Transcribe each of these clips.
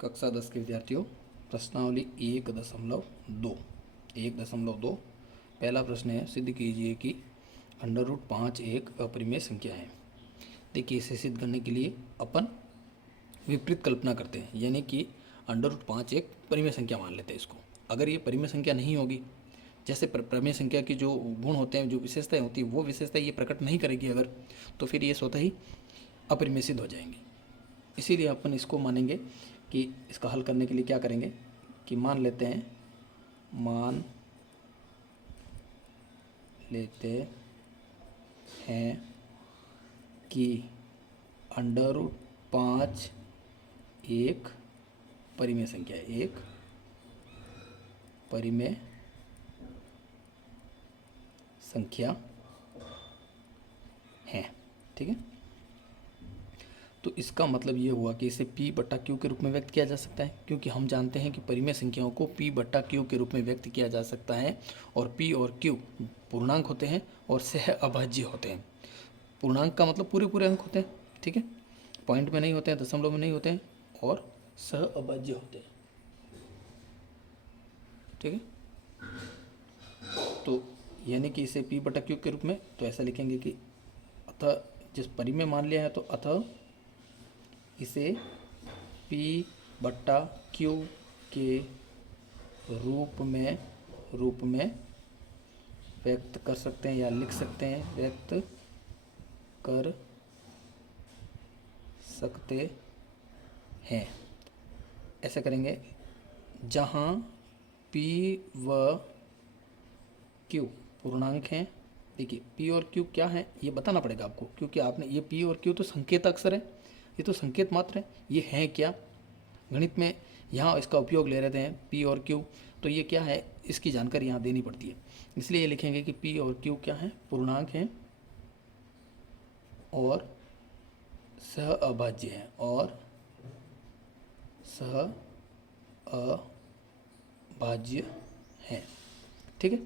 कक्षा 10 के विद्यार्थियों, प्रश्नावली 1.2 पहला प्रश्न है, सिद्ध कीजिए कि √5 एक अपरिमेय संख्या है। देखिए, इसे सिद्ध करने के लिए अपन विपरीत कल्पना करते हैं, यानी कि √5 एक परिमेय संख्या मान लेते हैं इसको। अगर ये परिमेय संख्या नहीं होगी, जैसे प्रमेय संख्या के जो गुण होते हैं, जो विशेषताएं होती हैं, वो विशेषताएं ये प्रकट नहीं करेगी अगर, तो फिर ये स्वतः ही अपरिमेय सिद्ध हो जाएंगे। इसीलिए अपन इसको मानेंगे कि इसका हल करने के लिए क्या करेंगे कि मान लेते हैं कि √5 एक परिमेय संख्या है, एक परिमेय संख्या है। ठीक है, तो इसका मतलब ये हुआ कि इसे P/Q के रूप में व्यक्त किया जा सकता है, क्योंकि हम जानते हैं कि परिमेय संख्याओं को P/Q के रूप में व्यक्त किया जा सकता है, और P और Q पूर्णांक होते हैं और सह अभाज्य होते हैं। पूर्णांक का मतलब पूरे पूरे अंक होते हैं, ठीक है, पॉइंट में नहीं होते हैं, दशमलव में नहीं होते हैं, और सह अभाज्य होते हैं। ठीक है, तो यानी कि इसे P/Q के रूप में तो ऐसा लिखेंगे कि अतः जिस परिमेय मान लिया है, तो अतः इसे P/Q के रूप में व्यक्त कर सकते हैं या लिख सकते हैं, व्यक्त कर सकते हैं। ऐसा करेंगे जहाँ P व Q पूर्णांक हैं। देखिए, P और Q क्या है ये बताना पड़ेगा आपको, क्योंकि आपने ये P और Q तो संकेत अक्षर है, ये तो संकेत मात्र है, ये हैं क्या गणित में यहाँ इसका उपयोग ले रहे हैं P और Q, तो ये क्या है इसकी जानकारी यहाँ देनी पड़ती है। इसलिए ये लिखेंगे कि P और Q क्या है, पूर्णांक हैं और सह अभाज्य है, और सह अभाज्य है। ठीक है,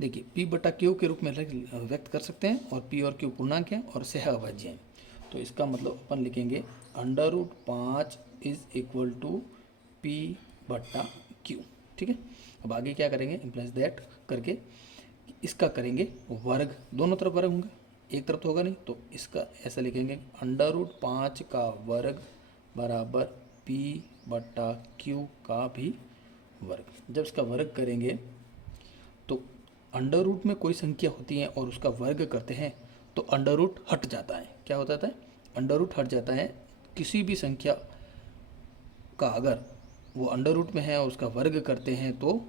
देखिए, P/Q के रूप में व्यक्त कर सकते हैं, और P और Q पूर्णांक हैं और सह अभाज्य हैं। तो इसका मतलब अपन लिखेंगे √5 = P/Q। ठीक है, अब आगे क्या करेंगे, इम्प्लाइज दैट करके इसका करेंगे वर्ग, दोनों तरफ वर्ग होंगे, एक तरफ तो होगा नहीं, तो इसका ऐसा लिखेंगे √5 का वर्ग बराबर P/Q का भी वर्ग। जब इसका वर्ग करेंगे तो अंडर रूट में कोई संख्या होती है और उसका वर्ग करते हैं तो अंडर रूट हट जाता है। क्या हो जाता है, अंडर रूट हट जाता है। किसी भी संख्या का अगर वो अंडर रूट में है और उसका वर्ग करते हैं तो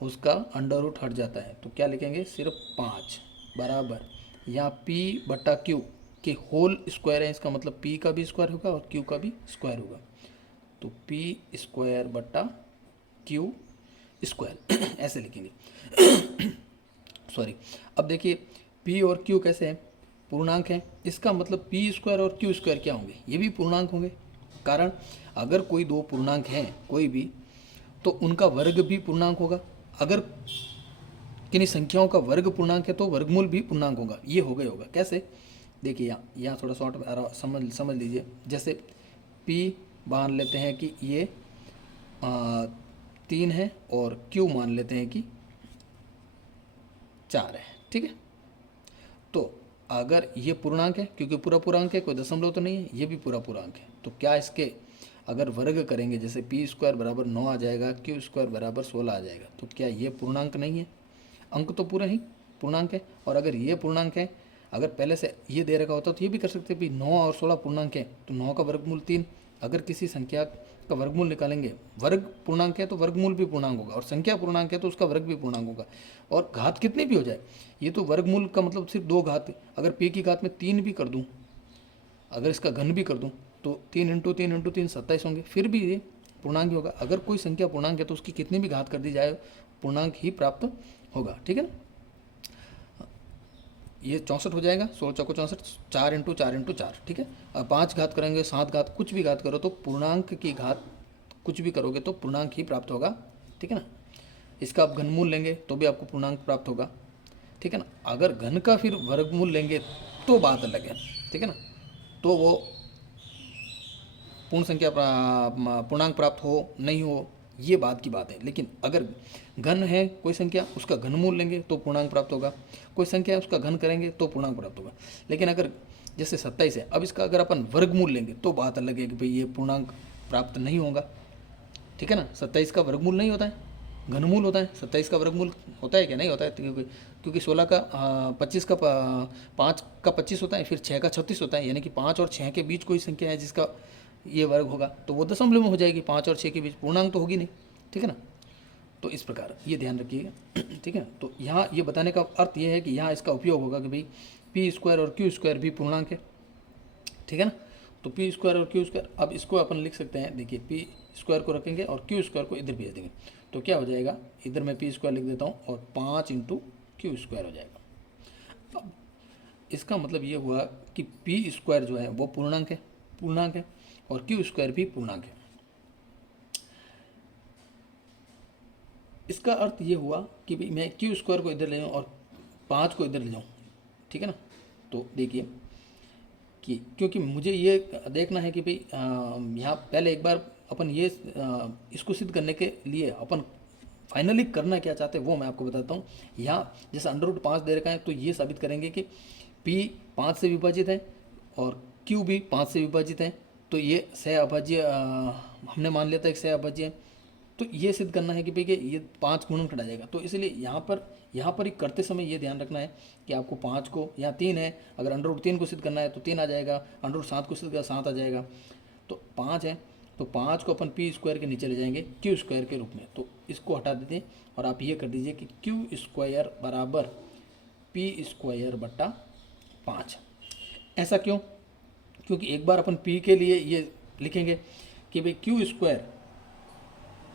उसका अंडर रूट हट जाता है। तो क्या लिखेंगे, सिर्फ 5 बराबर, यहाँ P/Q के होल स्क्वायर है, इसका मतलब P का भी स्क्वायर होगा और Q का भी स्क्वायर होगा, तो P² स्क्वायर ऐसे लिखेंगे। सॉरी, अब देखिए P और Q कैसे हैं, पूर्णांक हैं, इसका मतलब P² और Q² क्या होंगे, ये भी पूर्णांक होंगे। कारण अगर कोई दो पूर्णांक हैं कोई भी, तो उनका वर्ग भी पूर्णांक होगा। अगर किन्हीं संख्याओं का वर्ग पूर्णांक है तो वर्गमूल भी पूर्णांक होगा। ये हो गया होगा कैसे, देखिए यहाँ थोड़ा शॉर्ट में समझ लीजिए। जैसे P मान लेते हैं कि ये 3 है और Q मान लेते हैं कि 4 है। ठीक है, तो अगर ये पूर्णांक है, क्योंकि पूरा पूर्णांक है, कोई दशमलव तो नहीं है, ये भी पूरा पूर्णांक है, तो क्या इसके अगर वर्ग करेंगे, जैसे P² बराबर 9 आ जाएगा, Q² बराबर 16 आ जाएगा, तो क्या ये पूर्णांक नहीं है, अंक तो पूरा ही पूर्णांक है। और अगर ये पूर्णांक है, अगर पहले से ये दे रखा होता तो ये भी कर सकते भी 9 और 16 पूर्णांक है, तो 9 का वर्गमूल 3। अगर किसी संख्या का वर्गमूल निकालेंगे, वर्ग पूर्णांक है तो वर्गमूल भी पूर्णांक होगा, और संख्या पूर्णांक है तो उसका वर्ग भी पूर्णांक होगा, और घात कितनी भी हो जाए, ये तो वर्गमूल का मतलब सिर्फ 2 घात। अगर P की घात में 3 भी कर दूँ, अगर इसका घन भी कर दूँ, तो 3 × 3 × 3 27 होंगे, फिर भी ये पूर्णांक ही होगा। अगर कोई संख्या पूर्णांक है तो उसकी कितनी भी घात कर दी जाए पूर्णांक ही प्राप्त होगा। ठीक है ना, ये 64 हो जाएगा, 16 चौको 64, 4 × 4 × 4। ठीक है, अब 5 घात करेंगे, 7 घात, कुछ भी घात करो तो पूर्णांक की घात कुछ भी करोगे तो पूर्णांक ही प्राप्त होगा। ठीक है ना, इसका आप घनमूल लेंगे तो भी आपको पूर्णांक प्राप्त होगा। ठीक है ना, अगर घन का फिर वर्गमूल लेंगे तो बात अलग है। ठीक है ना, तो वो पूर्ण संख्या पूर्णांक प्राप्त हो नहीं हो ये बात की बात है। लेकिन अगर घन है कोई संख्या, उसका घनमूल लेंगे तो पूर्णांक प्राप्त होगा, कोई संख्या है उसका घन करेंगे तो पूर्णांक प्राप्त होगा। लेकिन अगर जैसे 27 है, अब इसका अगर अपन वर्गमूल लेंगे तो बात अलग है कि भाई ये पूर्णांक प्राप्त नहीं होगा। ठीक है ना, 27 का वर्गमूल नहीं होता है, घनमूल होता है। 27 का वर्गमूल होता है क्या? नहीं होता है, क्योंकि 16 का 25 का 5 का 25 होता है, फिर 6 का 36 होता है, यानी कि 5 और 6 के बीच कोई संख्या है जिसका ये वर्ग होगा तो वो दशमलव में हो जाएगी। 5 और 6 के बीच पूर्णांक तो होगी नहीं। ठीक है ना, तो इस प्रकार ये ध्यान रखिएगा। ठीक है, तो यहाँ ये बताने का अर्थ ये है कि यहाँ इसका उपयोग होगा कि भाई पी स्क्वायर और क्यू स्क्वायर भी पूर्णांक है। ठीक है ना, तो पी स्क्वायर और क्यू स्क्वायर, अब इसको अपन लिख सकते हैं, देखिए पी स्क्वायर को रखेंगे और क्यू स्क्वायर को इधर भेज देंगे तो क्या हो जाएगा, इधर मैं पी स्क्वायर लिख देता हूँ और 5 इंटू क्यू स्क्वायर हो जाएगा। अब इसका मतलब ये हुआ कि पी स्क्वायर जो है वो पूर्णांक है और क्यू स्क्वायर भी पूर्णांक है। इसका अर्थ ये हुआ कि भाई मैं क्यू स्क्वायर को इधर ले जाऊँ और 5 को इधर ले जाऊँ। ठीक है ना, तो देखिए कि क्योंकि मुझे ये देखना है कि भाई यहाँ पहले एक बार अपन ये इसको सिद्ध करने के लिए अपन फाइनली करना क्या चाहते हैं वो मैं आपको बताता हूँ। यहाँ जैसे √5 दे रखा है तो ये साबित करेंगे कि P 5 से विभाजित है और Q भी 5 से विभाजित है, तो ये सह अभाज्य हमने मान लिया था एक सह अभाज्य है। तो ये सिद्ध करना है कि भाई कि ये 5 गुणनखंड आ जाएगा। तो इसलिए यहाँ पर ही करते समय ये ध्यान रखना है कि आपको 5 को, यहाँ 3 है, अगर √3 को सिद्ध करना है तो 3 आ जाएगा, √7 को सिद्ध करना 7 आ जाएगा। तो 5 है तो 5 को अपन पी स्क्वायर के नीचे ले जाएंगे क्यू स्क्वायर के रूप में, तो इसको हटा देते हैं और आप ये कर दीजिए कि क्यू स्क्वायर बराबर पी स्क्वायर बट्टा 5। ऐसा क्यों? क्योंकि एक बार अपन पी के लिए ये लिखेंगे कि भाई क्यू स्क्वायर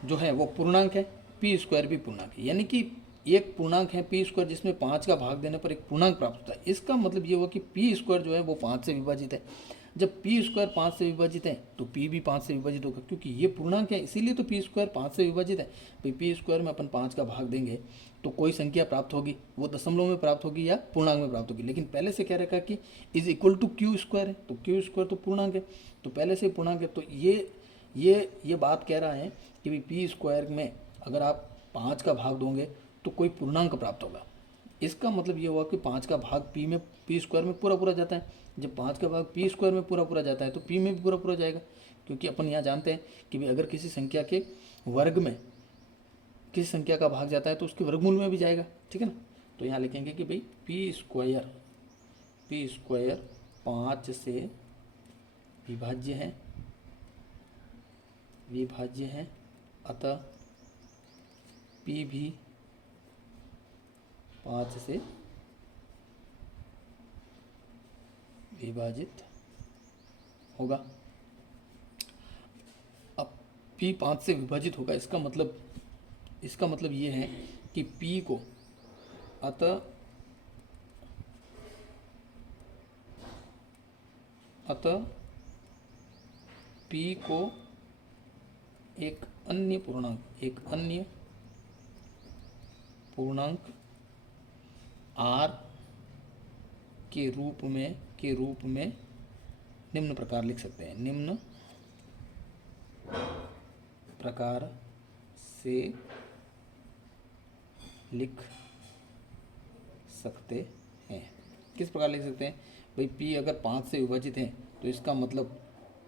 जो है वो पूर्णांक है, पी स्क्वायर भी पूर्णांक है, यानी कि एक पूर्णांक है पी स्क्वायर जिसमें 5 का भाग देने पर एक पूर्णांक प्राप्त होता है। इसका मतलब ये हुआ कि पी स्क्वायर जो है वो 5 से विभाजित है। जब पी स्क्वायर 5 से विभाजित है तो पी भी 5 से विभाजित होगा, क्योंकि ये पूर्णांक है इसीलिए तो पी स्क्वायर 5 से विभाजित है। भाई पी स्क्वायर में अपन 5 का भाग देंगे तो कोई संख्या प्राप्त होगी, वो दशमलव में प्राप्त होगी या पूर्णांक में प्राप्त होगी। लेकिन पहले से क्या रखा कि is equal to Q square है, तो क्यू स्क्वायर तो पूर्णांक है, तो पहले से पूर्णांक है। तो ये बात कह रहा है कि भाई पी स्क्वायर में अगर आप 5 का भाग दोगे तो कोई पूर्णांक प्राप्त होगा। इसका मतलब ये हुआ कि 5 का भाग पी स्क्वायर में पूरा जाता है। जब 5 का भाग पी स्क्वायर में पूरा जाता है तो पी में भी पूरा जाएगा, क्योंकि अपन यहाँ जानते हैं कि भाई अगर किसी संख्या के वर्ग में किसी संख्या का भाग जाता है तो उसके वर्गमूल में भी जाएगा। ठीक है ना, तो यहाँ लिखेंगे कि भाई पी स्क्वायर 5 से विभाज्य है, अतः पी भी 5 से विभाजित होगा। अब P 5 से विभाजित होगा, इसका मतलब ये है कि P को अतः P को एक अन्य पूर्णांक R के रूप में निम्न प्रकार लिख सकते हैं, निम्न प्रकार से लिख सकते हैं। किस प्रकार लिख सकते हैं? भाई P अगर 5 से विभाजित है तो इसका मतलब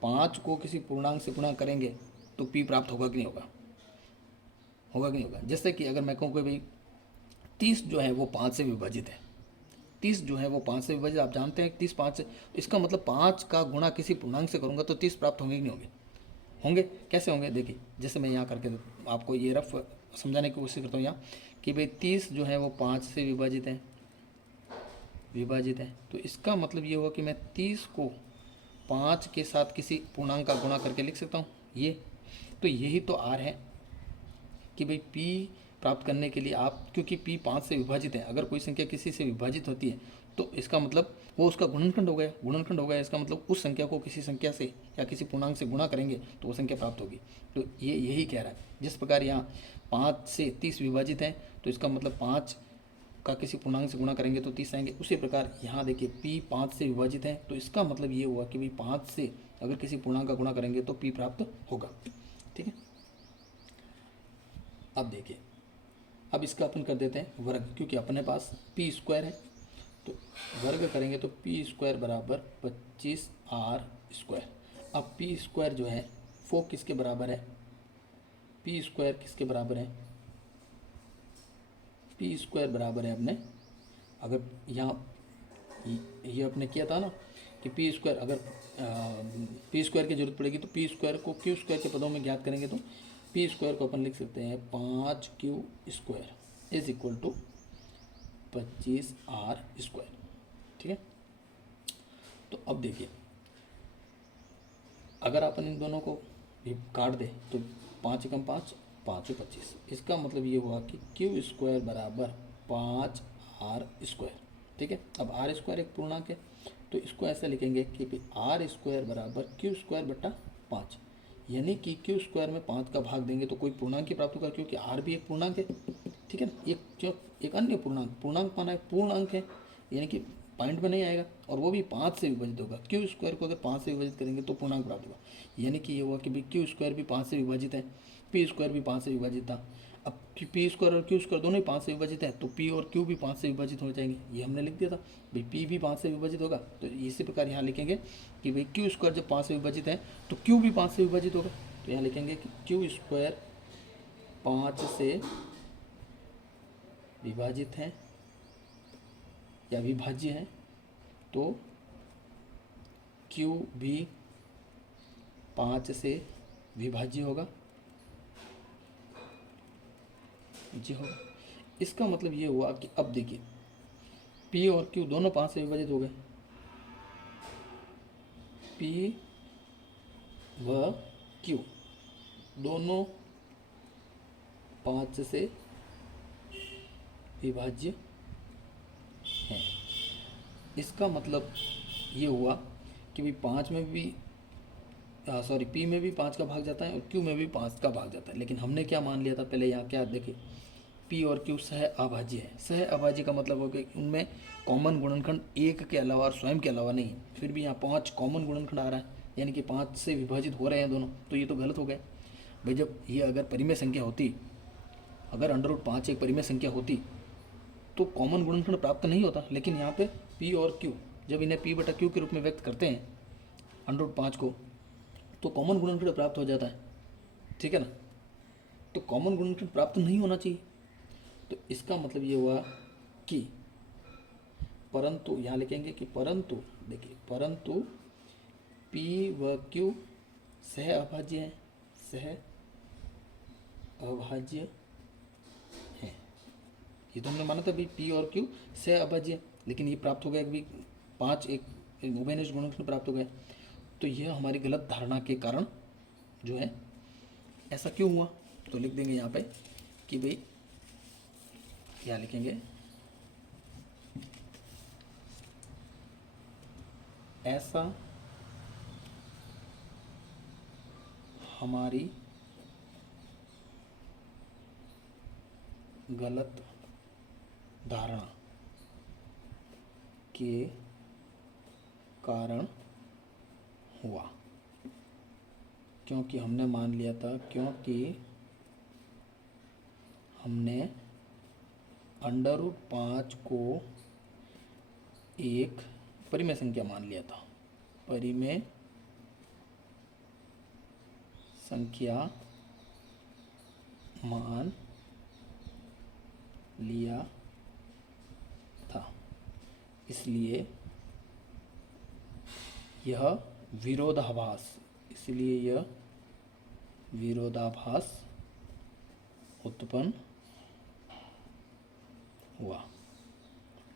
5 को किसी पूर्णांक से गुणा करेंगे तो P प्राप्त होगा कि नहीं होगा? जैसे कि अगर मैं कहूँ कि भाई 30 जो है वो 5 से विभाजित है, 30 जो है वो 5 से विभाजित, आप जानते हैं 30 5 से, तो इसका मतलब 5 का गुणा किसी पूर्णांक से करूँगा तो 30 प्राप्त होंगे कि नहीं होंगे? कैसे होंगे? देखिए जैसे मैं यहाँ करके आपको ये रफ समझाने की कोशिश करता हूँ यहाँ कि भाई 30 जो है वो 5 से विभाजित है, तो इसका मतलब ये हुआ कि मैं 30 को 5 के साथ किसी पूर्णांक का गुणा करके लिख सकता हूँ ये। तो यही तो R है कि भाई P प्राप्त करने के लिए आप, क्योंकि P 5 से विभाजित है, अगर कोई संख्या किसी से विभाजित होती है तो इसका मतलब वो उसका गुणनखंड हो गया। इसका मतलब उस संख्या को किसी संख्या से या किसी पूर्णांक से गुणा करेंगे तो वो संख्या प्राप्त होगी। तो ये यही कह रहा है। जिस प्रकार यहाँ 5 से 30 विभाजित है तो इसका मतलब 5 का किसी पूर्णांक से गुणा करेंगे तो 30 आएंगे। उसी प्रकार यहाँ देखिए P 5 से विभाजित है तो इसका मतलब ये हुआ कि भाई 5 से अगर किसी पूर्णांक का गुणा करेंगे तो p प्राप्त होगा। ठीक है, अब देखिए, अब इसका अपन कर देते हैं वर्ग, क्योंकि अपने पास पी स्क्वायर है, तो वर्ग करेंगे तो पी स्क्वायर बराबर 25r स्क्वायर। अब पी स्क्वायर जो है वो किसके बराबर है, पी स्क्वायर किसके बराबर है, पी स्क्वायर बराबर है अपने, अगर यहाँ ये अपने किया था ना कि पी स्क्वायर, अगर पी स्क्वायर की जरूरत पड़ेगी तो पी स्क्वायर को क्यू स्क्वायर के पदों में ज्ञात करेंगे, तो पी स्क्वायर को अपन लिख सकते हैं 5q square is equal to 25r square. ठीक है, तो अब देखिए, अगर अपन इन दोनों को भी काट दे तो 5 एकम 5, 5 25, इसका मतलब ये हुआ कि क्यू स्क्वायर बराबर 5r स्क्वायर। ठीक है, अब आर स्क्वायर एक पूर्णांक है, तो इसको ऐसे लिखेंगे कि आर स्क्वायर बराबर क्यू स्क्वायर बटा 5, यानी कि क्यू स्क्वायर में 5 का भाग देंगे तो कोई पूर्णांक ही प्राप्त होगा, क्योंकि आर भी एक पूर्णांक है। ठीक है ना, एक अन्य पूर्णांक माना है, पूर्णांक है, यानी कि पॉइंट में नहीं आएगा, और वो भी 5 से विभाजित होगा। क्यू स्क्वायर को अगर 5 से विभाजित करेंगे तो पूर्णांक प्राप्त होगा, यानी कि ये हुआ कि भाई क्यू स्क्वायर भी 5 से विभाजित है, पी स्क्वायर भी 5 से विभाजित था। अब पी स्क्वायर और क्यू स्क्वायर दोनों ही 5 से विभाजित है, तो पी और क्यू भी 5 से विभाजित हो जाएंगे, ये हमने लिख दिया था भाई, पी भी 5 से विभाजित होगा। तो इसी प्रकार यहाँ लिखेंगे कि भाई क्यू स्क्वायर जब 5 से विभाजित है तो क्यू भी 5 से विभाजित होगा, तो यहाँ लिखेंगे कि क्यू स्क्वायर 5 से विभाजित है या विभाज्य है, तो क्यू भी 5 से विभाज्य होगा जी होगा। इसका मतलब ये हुआ कि अब देखिए, P और Q दोनों 5 से विभाजित हो गए, P व Q दोनों 5 से विभाज्य हैं। इसका मतलब ये हुआ कि भाई 5 में भी P में भी 5 का भाग जाता है और Q में भी 5 का भाग जाता है, लेकिन हमने क्या मान लिया था पहले, यहाँ क्या देखिए, P और Q सह अभाज्य है। सह अभाज्य का मतलब हो गया कि उनमें कॉमन गुणनखंड एक के अलावा और स्वयं के अलावा नहीं है, फिर भी यहाँ 5 कॉमन गुणनखंड आ रहा है, यानी कि 5 से विभाजित हो रहे हैं दोनों, तो ये तो गलत हो गया भाई। जब ये अगर परिमेय संख्या होती, अगर √5 एक परिमेय संख्या होती तो कॉमन गुणनखंड प्राप्त नहीं होता, लेकिन यहाँ पे P और Q जब इन्हें P बटा Q के रूप में व्यक्त करते हैं √5 को, तो कॉमन गुणनखंड प्राप्त हो जाता है। ठीक है ना, तो कॉमन गुणनखंड प्राप्त नहीं होना चाहिए, तो इसका मतलब ये हुआ कि परंतु, यहाँ लिखेंगे कि परंतु, देखिए परंतु P व Q सह अभाज्य है, सह अभाज्य है। ये तो हमने माना था भाई P और Q सह अभाज्य, लेकिन ये प्राप्त हो गया कि 5 एक उभयनिष्ठ गुणनखंड प्राप्त हो गया, तो यह हमारी गलत धारणा के कारण जो है ऐसा क्यों हुआ, तो लिख देंगे यहाँ पे कि भाई, क्या लिखेंगे, ऐसा हमारी गलत धारणा के कारण हुआ, क्योंकि हमने मान लिया था, क्योंकि हमने √5 को एक परिमेय संख्या मान लिया था, परिमेय संख्या मान लिया था, इसलिए यह विरोधाभास, इसलिए यह विरोधाभास उत्पन्न हुआ।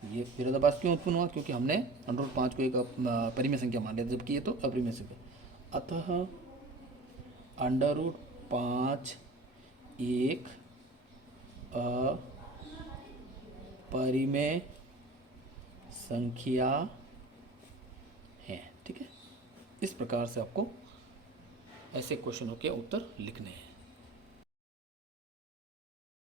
ये विरोधाभास क्यों उत्पन्न हुआ, क्योंकि हमने √5 को एक परिमेय संख्या मान लिया, जबकि ये तो अपरिमेय संख्या। अतः √5 एक अपरिमेय संख्या है। ठीक है, इस प्रकार से आपको ऐसे क्वेश्चनों के उत्तर लिखने हैं।